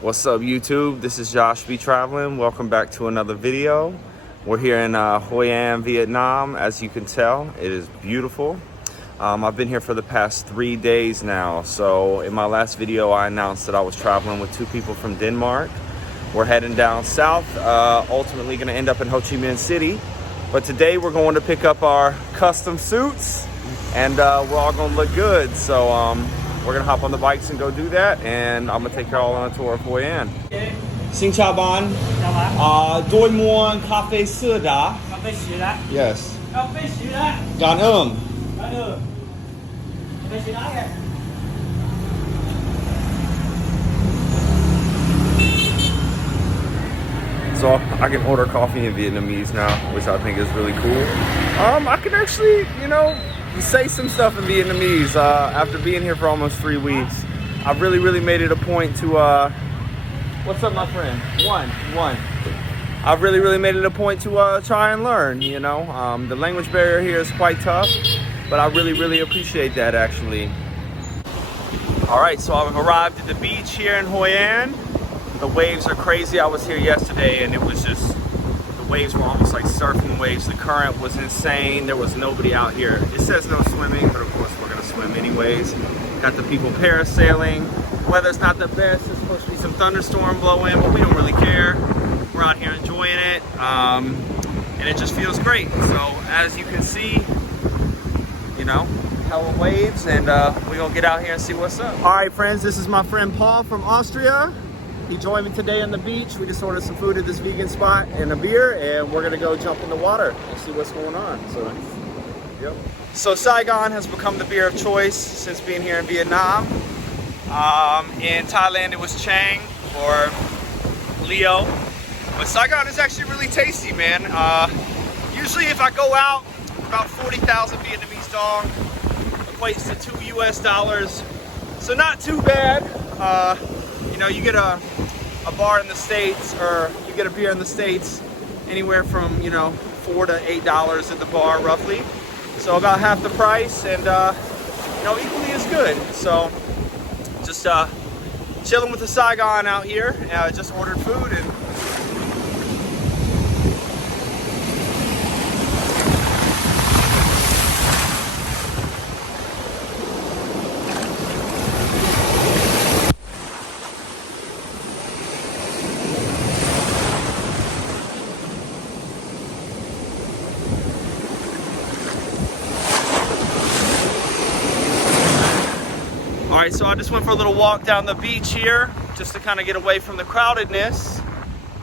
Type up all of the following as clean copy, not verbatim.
What's up, YouTube? This is Josh B Traveling. Welcome back to another video. We're here in Hoi An, Vietnam. As you can tell, it is beautiful. I've been here for the past 3 days now. So in my last video, I announced that I was traveling with 2 people from Denmark. We're heading down south, ultimately gonna end up in Ho Chi Minh City. But today we're going to pick up our custom suits and we're all gonna look good. So we're gonna hop on the bikes and go do that, and I'm gonna take you all on a tour of Hoi An. Xin chào bạn. Tôi muốn cà phê sữa đá. Cà phê sữa đá. Yes. Cà phê sữa đá. Cảm ơn. Cảm ơn. Cà phê sữa đá kìa. So I can order coffee in Vietnamese now, which I think is really cool. I can actually, say some stuff in Vietnamese after being here for almost 3 weeks. I've really made it a point to, what's up, my friend? One. I've really made it a point to try and learn, The language barrier here is quite tough, but I really appreciate that, actually. All right, so I've arrived at the beach here in Hoi An. The waves are crazy. I was here yesterday and it was just, the waves were almost like surfing waves. The current was insane. There was nobody out here. It says no swimming, but of course we're gonna swim anyways. Got the people parasailing. Weather's not the best. There's supposed to be some thunderstorm blowing, but we don't really care. We're out here enjoying it, and it just feels great. So as you can see, hella waves, and we're gonna get out here and see what's up. All right, friends, this is my friend Paul from Austria. He joined me today on the beach. We just ordered some food at this vegan spot and a beer, and we're gonna go jump in the water and see what's going on. So Saigon has become the beer of choice since being here in Vietnam. In Thailand it was Chang or Leo, but Saigon is actually really tasty, man. Usually if I go out, about 40,000 Vietnamese dong equates to $2 US, so not too bad. You get a bar in the States, or you get a beer in the States, anywhere from, $4 to $8 at the bar, roughly. So about half the price, and, equally as good. So just chilling with the Saigon out here. Just ordered food, and all right, so I just went for a little walk down the beach here just to kind of get away from the crowdedness.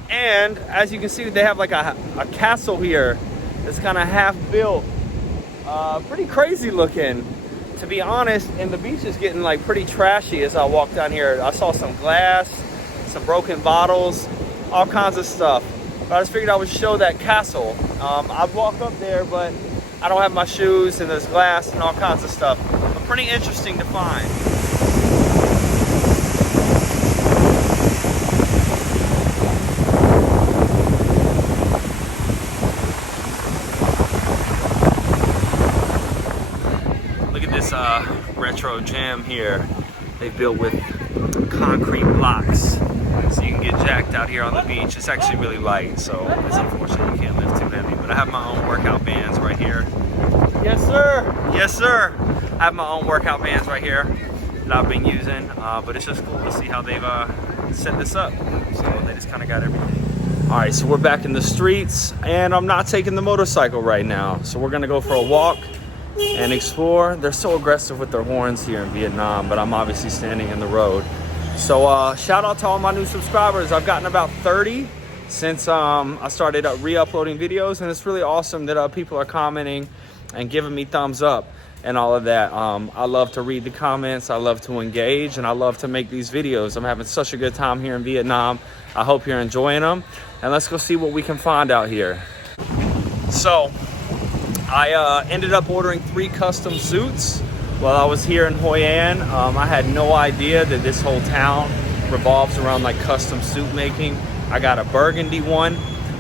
And as you can see, they have like a castle here that's kind of half built. Pretty crazy looking, to be honest. And the beach is getting like pretty trashy as I walk down here. I saw some glass, some broken bottles, all kinds of stuff. But I just figured I would show that castle. I'd walk up there, but I don't have my shoes, and there's glass and all kinds of stuff. But pretty interesting to find. Look at this retro gym here. They built with concrete blocks, so you can get jacked out here on the beach. It's actually really light, so it's unfortunate you can't lift too heavy. But I have my own workout bands right here. Yes, sir. Yes, sir. I have my own workout bands right here that I've been using, but it's just cool to see how they've set this up. So they just kind of got everything. All right, so we're back in the streets, and I'm not taking the motorcycle right now. So we're gonna go for a walk and explore. They're so aggressive with their horns here in Vietnam, but I'm obviously standing in the road. So shout out to all my new subscribers. I've gotten about 30 since I started re-uploading videos, and it's really awesome that people are commenting and giving me thumbs up and all of that. I love to read the comments, I love to engage, and I love to make these videos. I'm having such a good time here in Vietnam. I hope you're enjoying them, and let's go see what we can find out here. So I ended up ordering 3 custom suits while I was here in Hoi An. I had no idea that this whole town revolves around like custom suit making. I got a burgundy one,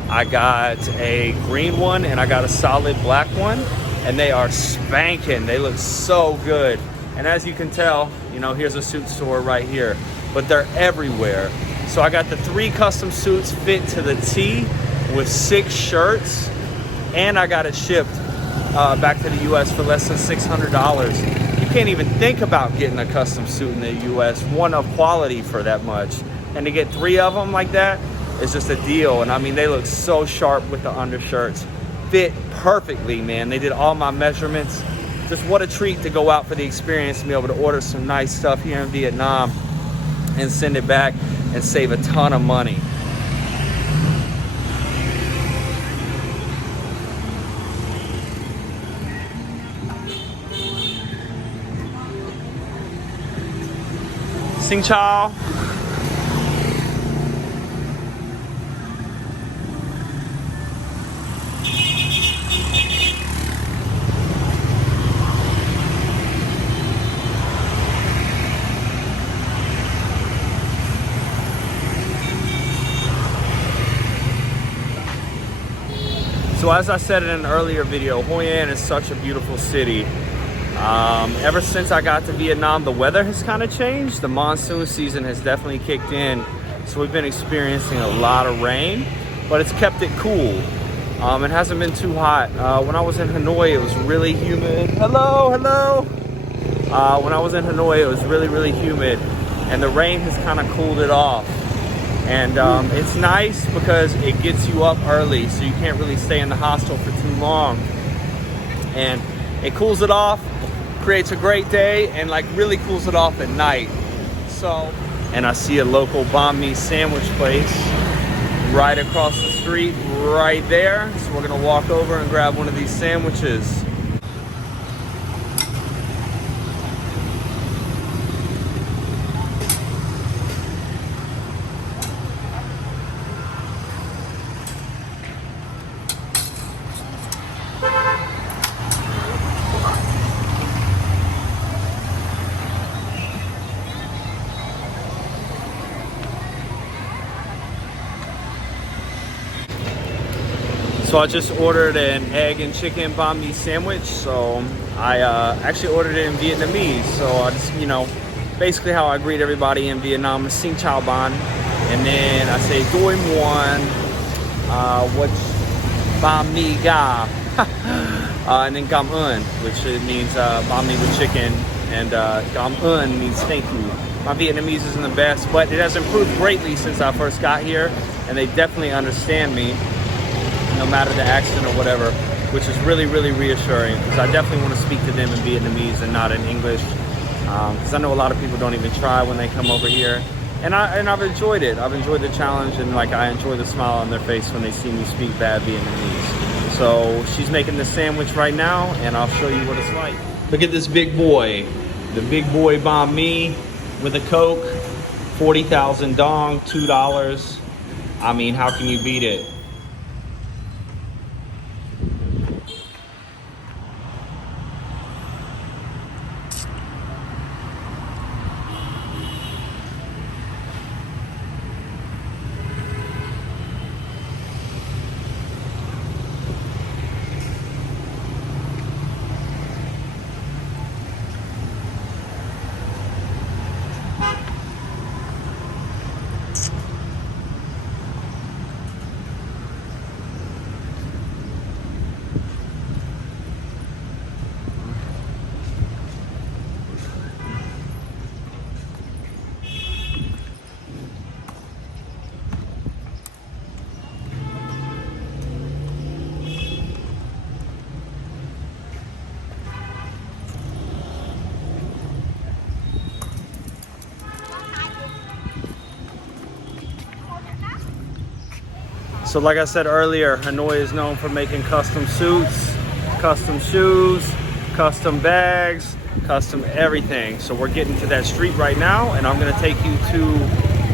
I got a green one, and I got a solid black one, and they are spanking. They look so good. And as you can tell, here's a suit store right here, but they're everywhere. So I got the 3 custom suits fit to the T with 6 shirts, and I got it shipped back to the US for less than $600. You can't even think about getting a custom suit in the US, one of quality for that much. And to get 3 of them like that is just a deal. And I mean, they look so sharp with the undershirts. Fit perfectly, man. They did all my measurements. Just what a treat to go out for the experience and be able to order some nice stuff here in Vietnam and send it back and save a ton of money. Xin chào. So as I said in an earlier video, Hoi An is such a beautiful city. Ever since I got to Vietnam, the weather has kind of changed. The monsoon season has definitely kicked in. So we've been experiencing a lot of rain, but it's kept it cool. It hasn't been too hot. When I was in Hanoi, it was really humid. Hello, hello. When I was in Hanoi, it was really, really humid, and the rain has kind of cooled it off. And it's nice because it gets you up early, so you can't really stay in the hostel for too long. And it cools it off, creates a great day, and like really cools it off at night. So, and I see a local banh mi sandwich place right across the street, right there. So we're gonna walk over and grab one of these sandwiches. So I just ordered an egg and chicken banh mi sandwich. So I actually ordered it in Vietnamese. So I just, you know, basically how I greet everybody in Vietnam is Xin chào bạn. And then I say Doi Muon, what's banh mi ga. And then Cảm ơn, which means banh mi with chicken. And Cảm ơn means thank you. My Vietnamese isn't the best, but it has improved greatly since I first got here. And they definitely understand me, no matter the accent or whatever, which is really, really reassuring, because I definitely want to speak to them in Vietnamese and not in English, because I know a lot of people don't even try when they come over here, and I've enjoyed it. I've enjoyed the challenge, and like I enjoy the smile on their face when they see me speak bad Vietnamese. So she's making the sandwich right now, and I'll show you what it's like. Look at this big boy, the big boy banh mi with a Coke, 40,000 dong, $2. I mean, how can you beat it? So like I said earlier, Hanoi is known for making custom suits, custom shoes, custom bags, custom everything. So we're getting to that street right now, and I'm gonna take you to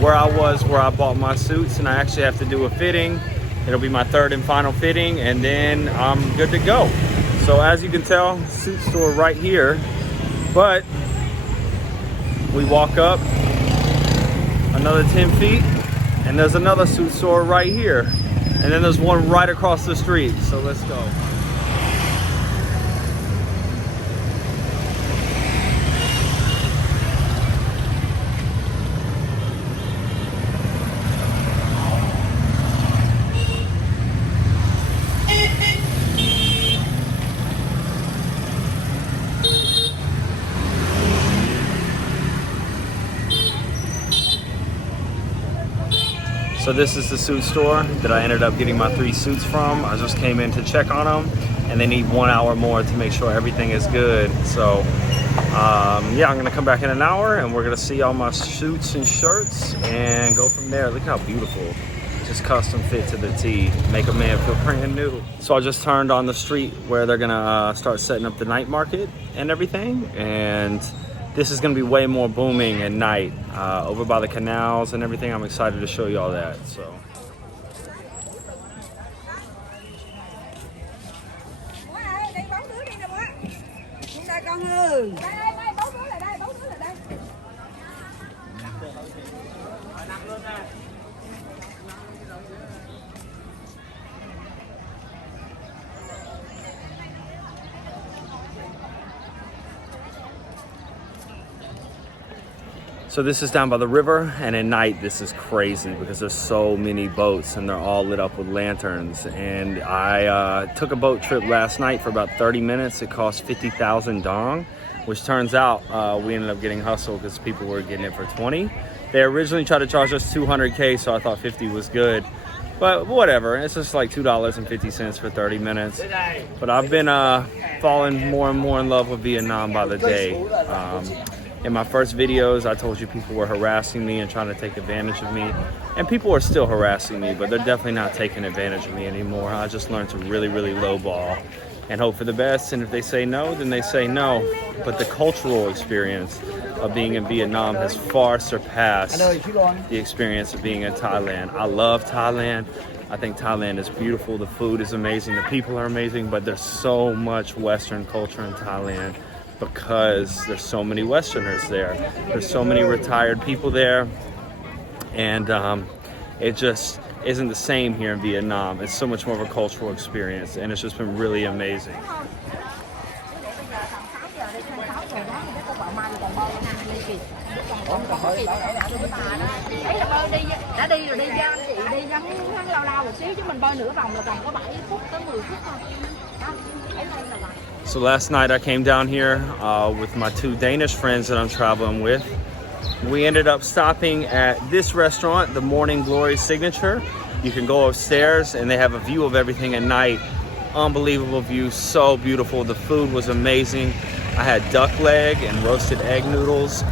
where I was, where I bought my suits, and I actually have to do a fitting. It'll be my 3rd and final fitting, and then I'm good to go. So as you can tell, suit store right here, but we walk up another 10 feet, and there's another suit store right here. And then there's one right across the street. So let's go. So this is the suit store that I ended up getting my 3 suits from. I just came in to check on them, and they need 1 hour more to make sure everything is good. So yeah, I'm gonna come back in an hour and we're gonna see all my suits and shirts and go from there. Look how beautiful. Just custom fit to the T, make a man feel brand new. So I just turned on the street where they're gonna start setting up the night market and everything, and this is gonna be way more booming at night over by the canals and everything. I'm excited to show you all that. So So this is down by the river, and at night this is crazy because there's so many boats and they're all lit up with lanterns. And I took a boat trip last night for about 30 minutes. It cost 50,000 dong, which turns out we ended up getting hustled because people were getting it for 20. They originally tried to charge us 200K, so I thought 50 was good. But whatever, it's just like $2.50 for 30 minutes. But I've been falling more and more in love with Vietnam by the day. In my first videos, I told you people were harassing me and trying to take advantage of me. And people are still harassing me, but they're definitely not taking advantage of me anymore. I just learned to really, really lowball and hope for the best. And if they say no, then they say no. But the cultural experience of being in Vietnam has far surpassed the experience of being in Thailand. I love Thailand. I think Thailand is beautiful. The food is amazing. The people are amazing. But there's so much Western culture in Thailand, because there's so many Westerners there. There's so many retired people there, and it just isn't the same here in Vietnam. It's so much more of a cultural experience, and it's just been really amazing. So last night I came down here with my 2 Danish friends that I'm traveling with. We ended up stopping at this restaurant, the Morning Glory Signature. You can go upstairs and they have a view of everything at night. Unbelievable view, so beautiful. The food was amazing. I had duck leg and roasted egg noodles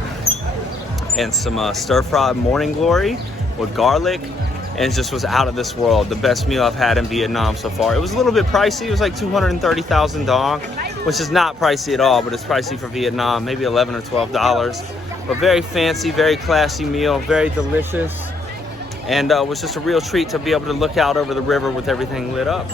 and some stir-fried Morning Glory with garlic, and it just was out of this world. The best meal I've had in Vietnam so far. It was a little bit pricey. It was like 230,000 dong, which is not pricey at all, but it's pricey for Vietnam, maybe $11 or $12. But very fancy, very classy meal, very delicious. And it was just a real treat to be able to look out over the river with everything lit up.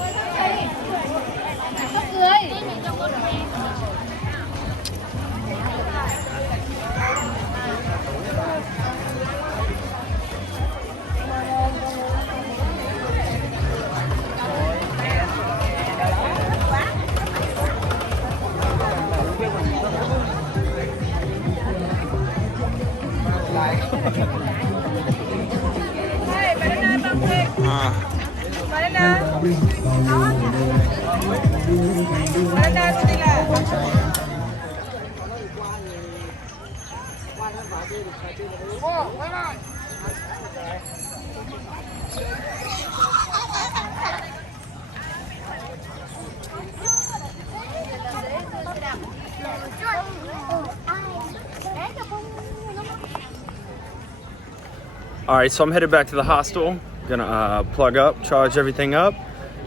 All right, so I'm headed back to the hostel. Gonna plug up, charge everything up,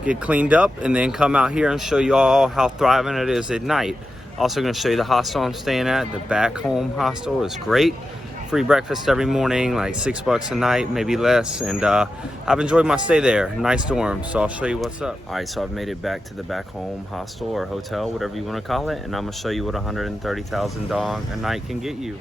get cleaned up, and then come out here and show you all how thriving it is at night. Also gonna show you the hostel I'm staying at. The back home hostel is great. Free breakfast every morning, like $6 a night, maybe less. And I've enjoyed my stay there. Nice dorm, so I'll show you what's up. All right, so I've made it back to the back home hostel or hotel, whatever you wanna call it. And I'm gonna show you what 130,000 dong a night can get you.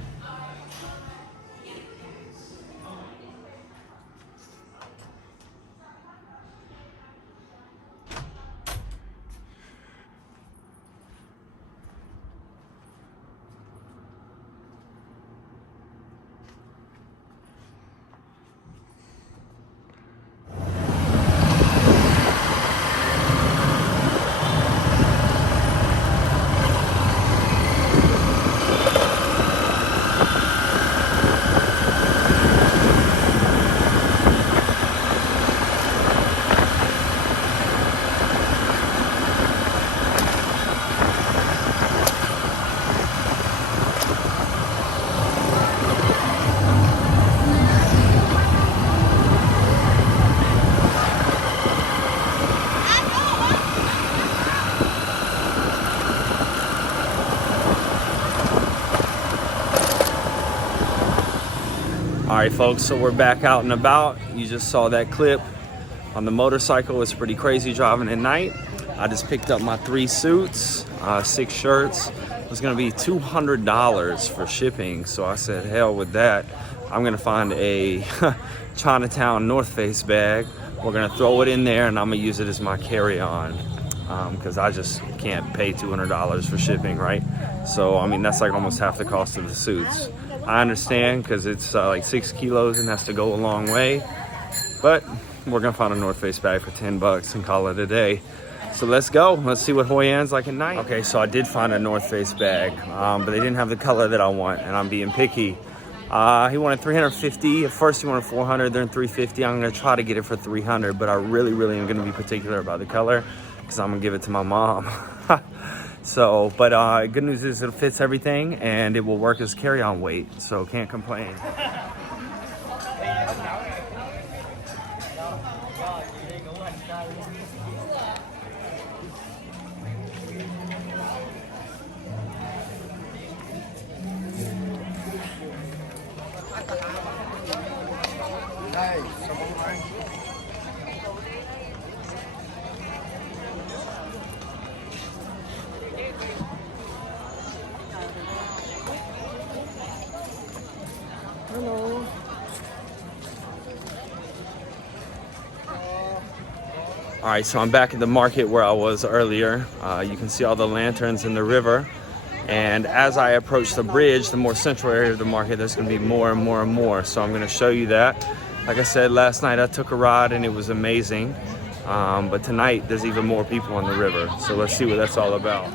right, folks, so we're back out and about. You just saw that clip on the motorcycle. It's pretty crazy driving at night. I just picked up my 3 suits, 6 shirts. It was gonna be $200 for shipping, so I said, hell with that. I'm gonna find a Chinatown North Face bag. We're gonna throw it in there and I'm gonna use it as my carry-on because I just can't pay $200 for shipping, right? So, I mean, that's like almost half the cost of the suits. I understand because it's like 6 kilos and has to go a long way, but we're gonna find a North Face bag for 10 bucks and call it a day. So let's go. Let's see what Hoi An's like at night. Okay, so I did find a North Face bag, but they didn't have the color that I want, and I'm being picky. He wanted 350. At first he wanted 400, then 350. I'm gonna try to get it for 300, but I really am gonna be particular about the color because I'm gonna give it to my mom. So, but good news is it fits everything and it will work as carry-on weight, so can't complain. Hello. All right, so I'm back at the market where I was earlier. You can see all the lanterns in the river. And as I approach the bridge, the more central area of the market, there's gonna be more and more and more. So I'm gonna show you that. Like I said, last night I took a ride and it was amazing. But tonight there's even more people on the river. So let's see what that's all about.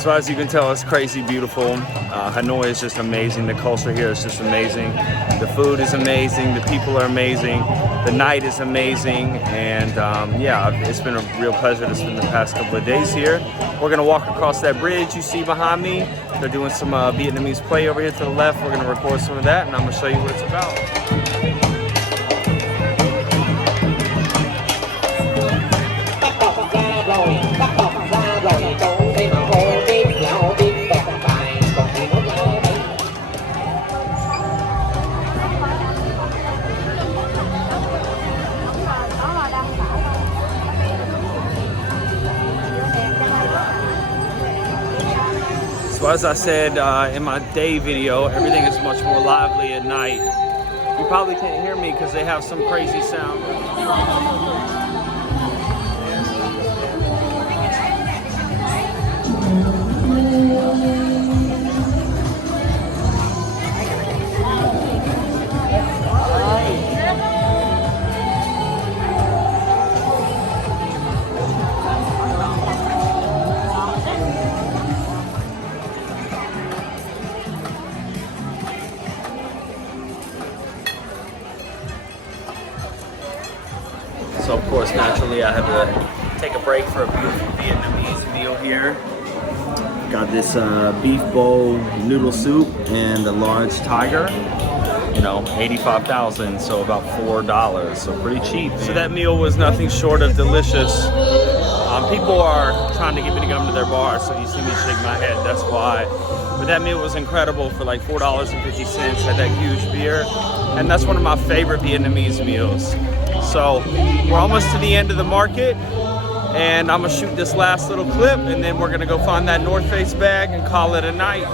So as you can tell, it's crazy beautiful. Hanoi is just amazing. The culture here is just amazing. The food is amazing. The people are amazing. The night is amazing. And yeah, it's been a real pleasure to spend the past couple of days here. We're gonna walk across that bridge you see behind me. They're doing some Vietnamese play over here to the left. We're gonna record some of that and I'm gonna show you what it's about. So as I said in my day video, everything is much more lively at night. You probably can't hear me because they have some crazy sound. So of course, naturally, I had to take a break for a beautiful Vietnamese meal here. Got this beef bowl noodle soup and a large tiger. You know, 85,000, so about $4, so pretty cheap. So that meal was nothing short of delicious. People are trying to get me to come to their bar, so you see me shake my head, that's why. But that meal was incredible for like $4.50, had that huge beer. And that's one of my favorite Vietnamese meals. So we're almost to the end of the market. And I'm gonna shoot this last little clip, and then we're gonna go find that North Face bag and call it a night.